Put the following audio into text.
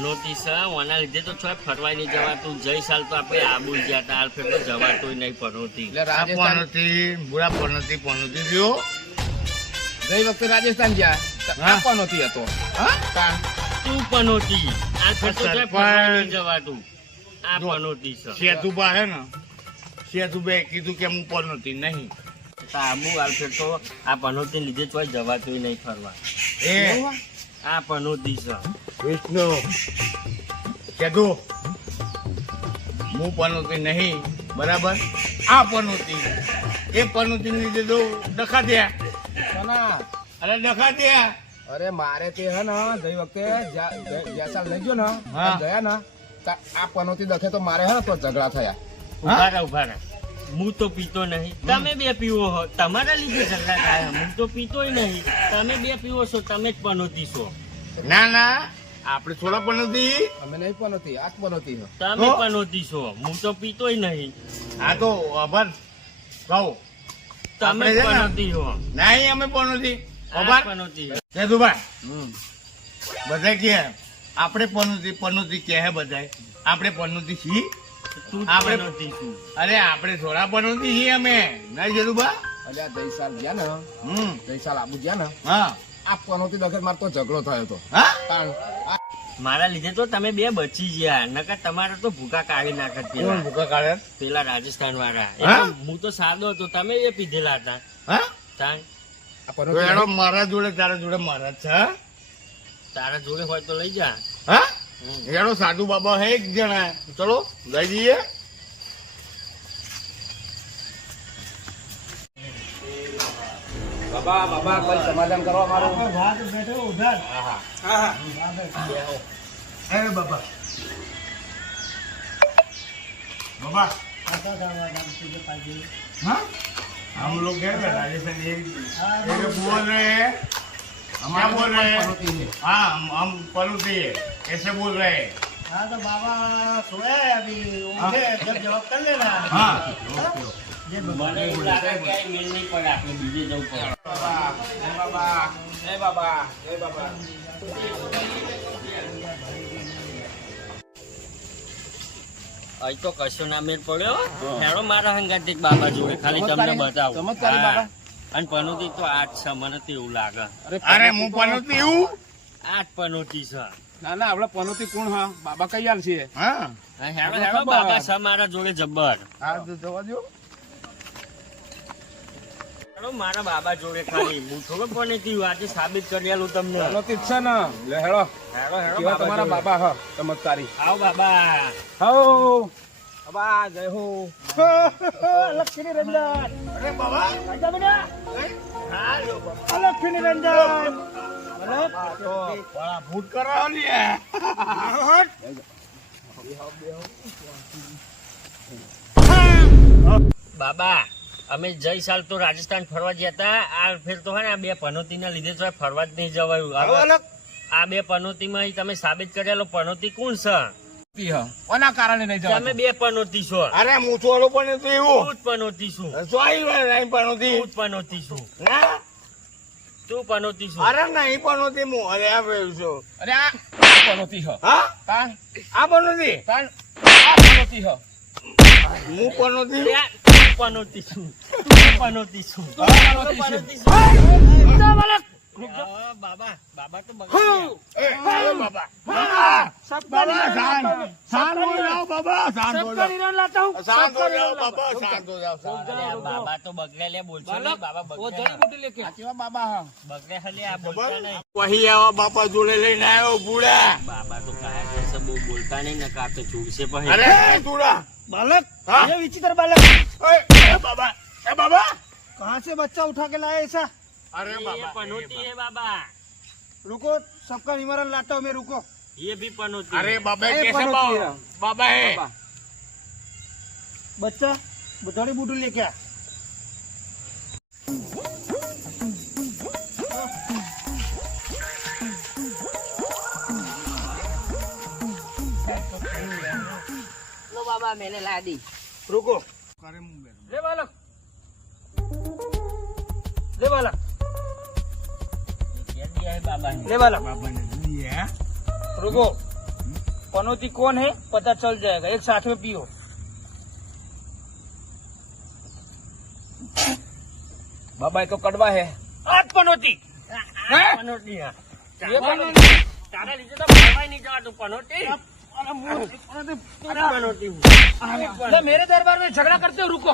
પનોતી છે ઓના લીધે તો છોય ફરવાય નહીં જવાતું. જઈ સાલ તો આપણે આબુ ગયા હતા, હાલ ફેર તો જવાતું નહીં પનોતી. એટલે આ રાજસ્થાન પનોતી બુરા પનોતી થયો. ગઈ વખતે રાજસ્થાન ગયા હા. આ પનોતી હતો. હા તું પનોતી, હાલ ફેર તો છોય સરપંચ. ફરવાય નહીં જવાતું. આ જો. પનોતી છે. સેતુબા હે ને સેતુભાઈ કીધું કે હું પનોતી નહીં. તો આબુ હાલ ફેર તો આ પનોતી લીધે છોય જવાતું નહીં ફરવા. એ આ પનોતી છે. વિષ્ણુ સેતુ હું પનોતી નહીં બરાબર. આ પનોતી એ પનોતી ની લીધે તો ડખા થયા. કોના? અરે ડખા થયા. અરે મારે તે હે ને ગઈ વખતે જ્યાં સાલ લઈ ગયો ને હા. ગયા ને આ પનોતી દખે તો મારે હે ને તો ઝઘડા થયા. ઉભા રહે. હું તો પીતો નહીં, તમે બે પીવો હો. તમારા લીધે ઝઘડા થાય. હું તો પીતોય નહીં, તમે બે પીવો છો, તમે જ પનોતી છો. ના ના આપણે થોડા પનોતી. અમે નહીં પનોતી આ જ પનોતી છે. તમે હો. પનોતી છો, હું તો પીતોય નહીં. આ તો અભર કહું તમે આપણે જ છે ને? પનોતી છો. નહીં અમે પનોતી આ અભર પનોતી. સેતુભાઈ બધા કે આપણે પનોતી કે હે બધા આપણે પનોતી છીએ. તું જ આપણે- પનોતી છું. અરે આપણે થોડા પનોતી છીએ અમે નહીં સેતુભા. અલ્યા ગઈ સાલ ગયા ને ગઈ સાલ આબુ ગયા ને હા આ પનોતી દખે મારે તો ઝઘડો થયો હતો. હા કારણ મારા લીધે તો તમે બે બચી ગયા, નકર તમારે તો ભૂકા કાઢી નાખત કોણ પેલા. ભૂકા કાઢે? પેલા રાજસ્થાન વાળા. હા? હું તો સાદો હતો, તમે એ પીધેલા હતા. હા તાણ આ તો પનોતી એનો મારા જોડે તારા જોડે મારા જ છે. હા? તારા જોડે હોય તો લઈ જા. હા હમ. એનો સાધુ બાબા હે એક જણા. ચલો લઈ જઈએ. બાબા કોઈ સમાધાન કરવા મારું. अरे बाबा बाबा हाँ हम लोग गए थे राजस्थान ये बोल रहे हैं हम क्या बोल रहे हैं પનોતી છે. हाँ हम पनोती है ऐसे बोल रहे हैं हाँ तो बाबा सोया है अभी उठे जब जवाब कर लेना हाँ મને એવું લાગે કે આ મેલ નહીં પડે, આપણે બીજે જવું પડે. બાબા જય બાબા. અહીં તો કશો ના મેળ પડ્યો. હેડો મારા હંગાતે એક બાબા જોડે, ખાલી તમને બતાવું. ચમત્કારી બાબા. હા. અને પનોતી તો આઠ છે, મને તો એવું લાગે. अरे मुंह पनोती हूँ આઠ પનોતી છે. ના ના આપડે પનોતી કોણ હા બાબા કઈ હાલ છે. हाँ હા, હેડો હેડો બાબા છે મારા જોડે જબ્બર. हाँ तो जवा दो હેડો મારા બાબા જોડે, ખાલી હું થોડો પનોતી હું આજે સાબિત કરી આલું તમને. પનોતી જ છે ને લે હેડો હેડો હેડો કેવા તમારા જોડે. બાબા હા ચમત્કારી. આવો બાબા. હો બાબા જય હો. લક્ષ્મી નિરંજન. अरे बाबा आजा बेटा हाँ लक्ष्मी निरंजन बड़ा फूट कर रहा है બાબા અમે જઈ સાલ તો રાજસ્થાન ફરવા ગયા હતા. આ ફેર તો હે ને આ બે પનોતી ના લીધે તો ફરવા જ નહીં જવાયું. હવે આ બે પનોતી માં તમે સાબિત કરેલો પનોતી કોણ છે? કોના કારણે નહીં તમે જવા? બે પનોતી છો. अरे मुँह छोड़ो पनोती हूँ તું જ પનોતી છું. सोई नहीं पनोती તું જ પનોતી છું. ना તું પનોતી છું. अरे नहीं पनोती मुँह अरे आप ऐसो અરે આ પનોતી હ हाँ તાન आ पनोती તાન આ પનોતી હ. मुँह पनोती લે, તું જ પનોતી છું. તું જ પનોતી છું. તું જ પનોતી છું. હા, બાબા બાબા તો બગડી ગયા. बाबा बाबा शांत शांत हो जाओ बाबा शांत हो जाओ लाता हूँ शांत हो जाओ बाबा शांत हो जाओ અરે આ બાબા તો બગડે લે, બોલશો નહીં. બાબા બગડે ના. આ કેવા બાબા હ. બગડે હલે આ બોલતા નહીં. वही आवा बापा जोड़े लेने आयो बूढ़ा બાબા તો કાયા કરશે, બહુ બોલતા નહીં, નકા તો છૂટશે પછી. अरे बूढ़ा बालक हाँ? ये विचित्र बालक बाबा ए बाबा कहाँ से बच्चा उठा के लाए ऐसा अरे ये बाबा पनोती है बाबा. रुको सबका निवारण लाता हूँ मैं रुको ये भी पनोती अरे है. बाबा ए, कैसे पनोती है। बाबा है બાબા. बच्चा थोड़ी बूढ़ू लेके आ लो बाबा मैंने ला दी. रुको करे मुंह में ले बालक ले बालक ये क्या दिया है बाबा ने? ले बालक बाबा ने दिया रुको पनौती कौन है पता चल जाएगा, एक साथ में पियो। बाबा ये तो कड़वा है। आज पनौती આ પનોતી હા. ये पनौती તારા લીધે તો ફરવાય નહીં જવાતું પનોતી. પનોતી. मतलब मेरे दरबार में झगड़ा करते हो, रुको।